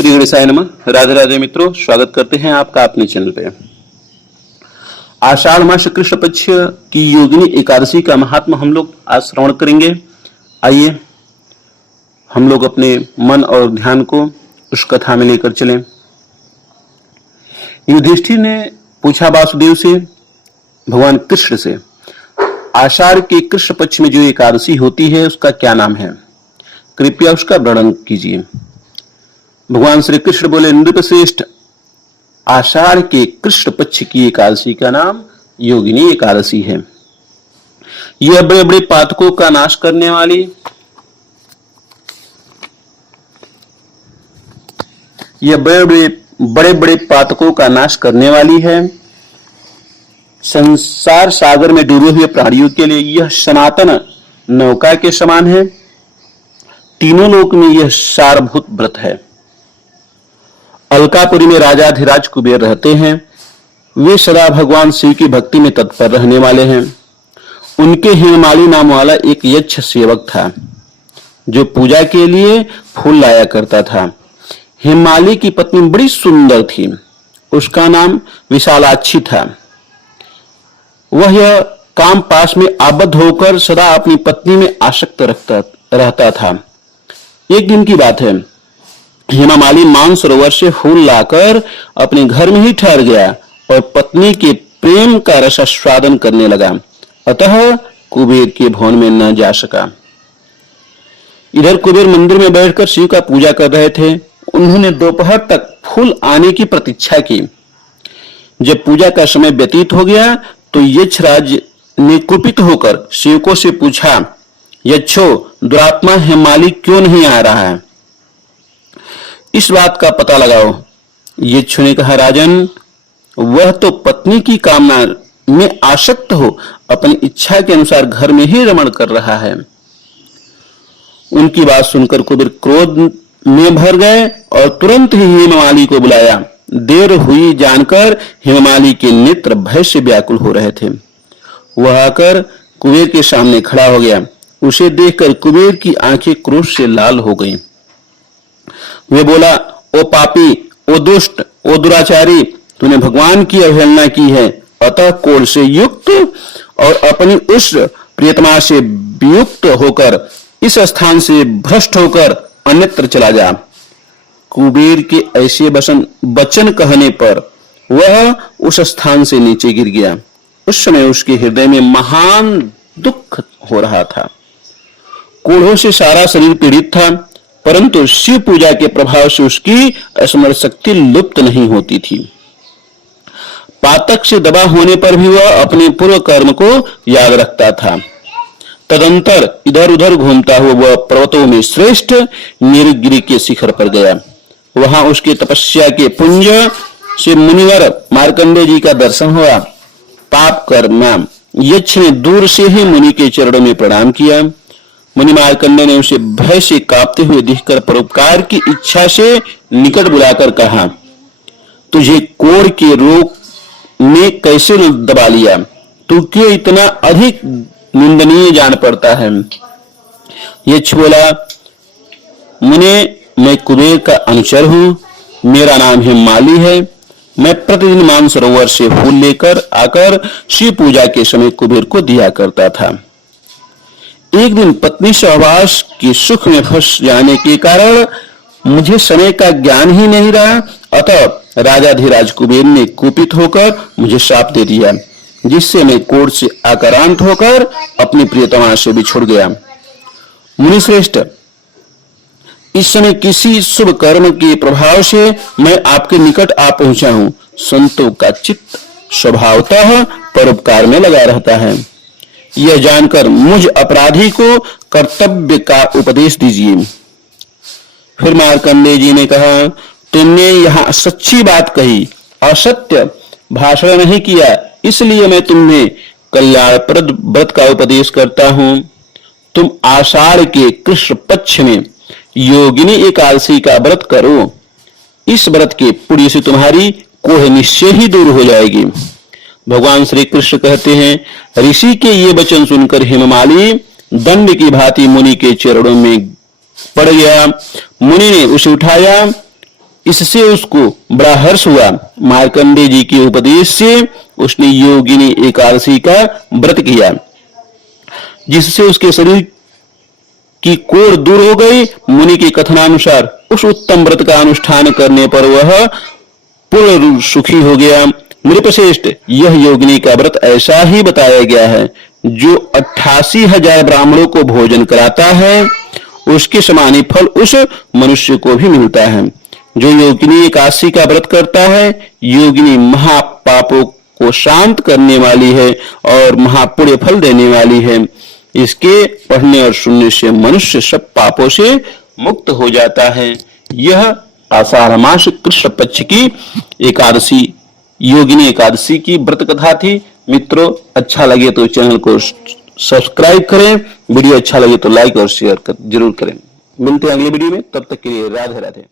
श्री गणेशाय नमः। राधे राधे मित्रों, स्वागत करते हैं आपका अपने चैनल पे। आषाढ़ मास कृष्ण पक्ष की योगिनी एकादशी का महात्मा हम लोग आज श्रवण करेंगे। आइए हम लोग अपने मन और ध्यान को उस कथा में लेकर चलें। युधिष्ठिर ने पूछा वासुदेव से, भगवान कृष्ण से, आषाढ़ के कृष्ण पक्ष में जो एकादशी होती है उसका क्या नाम है, कृपया उसका वर्णन कीजिए। भगवान श्री कृष्ण बोले, नृपश्रेष्ठ, आषाढ़ के कृष्ण पक्ष की एकादशी का नाम योगिनी एकादशी है। यह बड़े बड़े पातकों का नाश करने वाली, यह बड़े बड़े पातकों का नाश करने वाली है। संसार सागर में डूबे हुए प्राणियों के लिए यह सनातन नौका के समान है। तीनों लोक में यह सारभूत व्रत है। अलकापुरी में राजाधिराज कुबेर रहते हैं। वे सदा भगवान शिव की भक्ति में तत्पर रहने वाले हैं। उनके हेममाली नाम वाला एक यक्ष सेवक था जो पूजा के लिए फूल लाया करता था। हेममाली की पत्नी बड़ी सुंदर थी। उसका नाम विशालाक्षी था। वह यह काम पास में आबद्ध होकर सदा अपनी पत्नी में आसक्त रहता था। एक दिन की बात है, हेममाली मानसरोवर से फूल लाकर अपने घर में ही ठहर गया और पत्नी के प्रेम का रसास्वादन करने लगा। अतः कुबेर के भवन में न जा सका। इधर कुबेर मंदिर में बैठकर शिव का पूजा कर रहे थे। उन्होंने दोपहर तक फूल आने की प्रतीक्षा की। जब पूजा का समय व्यतीत हो गया तो यक्षराज ने कुपित होकर सेवकों से पूछा, यक्षो, दुरात्मा हेममाली क्यों नहीं आ रहा है? इस बात का पता लगाओ। यक्षों ने कहा, राजन, वह तो पत्नी की कामना में आसक्त हो अपनी इच्छा के अनुसार घर में ही रमण कर रहा है। उनकी बात सुनकर कुबेर क्रोध में भर गए और तुरंत ही हेममाली को बुलाया। देर हुई जानकर हेममाली के नेत्र भय से व्याकुल हो रहे थे। वह आकर कुबेर के सामने खड़ा हो गया। उसे देखकर कुबेर की आंखें क्रोध से लाल हो गईं। वे बोला, ओ पापी, ओ दुष्ट, ओ दुराचारी, तूने भगवान की अवहेलना की है। अतः क्रोध से युक्त और अपनी उस प्रियतमा से वियुक्त होकर इस स्थान से भ्रष्ट होकर अन्यत्र चला जा। कुबेर के ऐसे वचन कहने पर वह उस स्थान से नीचे गिर गया। उस समय उसके हृदय में महान दुख हो रहा था। क्रोधों से सारा शरीर पीड़ित था, परंतु शिव पूजा के प्रभाव से उसकी स्मरण शक्ति लुप्त नहीं होती थी। पातक से दबा होने पर भी वह अपने पूर्व कर्म को याद रखता था। तदंतर इधर उधर घूमता हुआ वह पर्वतों में श्रेष्ठ नीलगिरी के शिखर पर गया। वहां उसके तपस्या के पुंज से मुनिवर मार्कंडेय जी का दर्शन हुआ। पाप कर्मा यक्ष ने दूर से ही मुनि के चरणों में प्रणाम किया। मुनि मार्कंडेय ने उसे भय से कांपते हुए देखकर परोपकार की इच्छा से निकट बुलाकर कहा, तुझे कोढ़ के रोग ने कैसे दबा लिया? तू क्यों इतना अधिक निंदनीय जान पड़ता है? यक्ष बोला, मुने, मैं कुबेर का अनुचर हूं। मेरा नाम हेममाली है। मैं प्रतिदिन मानसरोवर से फूल लेकर आकर शिव पूजा के समय कुबेर को दिया करता था। एक दिन पत्नी सहवास के सुख में फंस जाने के कारण मुझे समय का ज्ञान ही नहीं रहा। अतः राजाधिराज कुबेर ने कुपित होकर मुझे श्राप दे दिया, जिससे मैं क्रोध से आक्रांत होकर अपनी प्रियतमा से बिछुड़ गया। मुनिश्रेष्ठ, इस समय किसी शुभ कर्म के प्रभाव से मैं आपके निकट आ पहुंचा हूं। संतों का चित्त स्वभावतः परोपकार में लगा रहता है। यह जानकर मुझ अपराधी को कर्तव्य का उपदेश दीजिए। फिर मार्कंडेय जी ने कहा, तुमने यहां सच्ची बात कही, असत्य भाषण नहीं किया, इसलिए मैं तुम्हें कल्याणप्रद व्रत का उपदेश करता हूं। तुम आषाढ़ के कृष्ण पक्ष में योगिनी एकादशी का व्रत करो। इस व्रत के पुण्य से तुम्हारी कोढ़ निश्चय ही दूर हो जाएगी। भगवान श्री कृष्ण कहते हैं, ऋषि के ये वचन सुनकर हेममाली दंड की भांति मुनि के चरणों में पड़ गया। मुनि ने उसे उठाया इससे उसको बड़ा हर्ष हुआ। मार्कंडेय जी के उपदेश से उसने योगिनी एकादशी का व्रत किया, जिससे उसके शरीर की कोढ़ दूर हो गई। मुनि के कथनानुसार उस उत्तम व्रत का अनुष्ठान करने पर वह पूर्ण सुखी हो गया। नृपश्रेष्ठ, यह योगिनी का व्रत ऐसा ही बताया गया है। जो 88,000 ब्राह्मणों को भोजन कराता है, उसके समान ही फल उस मनुष्य को भी मिलता है। जो योगिनी एकादशी का व्रत करता है, योगिनी महापापों को शांत करने वाली है और महापुण्य फल देने वाली है। इसके पढ़ने और सुनने से मनुष्य सब पापों से मुक्त हो जाता है। यह आषाढ़ मास कृष्ण पक्ष की एकादशी, योगिनी एकादशी की व्रत कथा थी। मित्रों, अच्छा लगे तो चैनल को सब्सक्राइब करें, वीडियो अच्छा लगे तो लाइक और शेयर जरूर करें। मिलते हैं अगले वीडियो में, तब तक के लिए राधे राधे।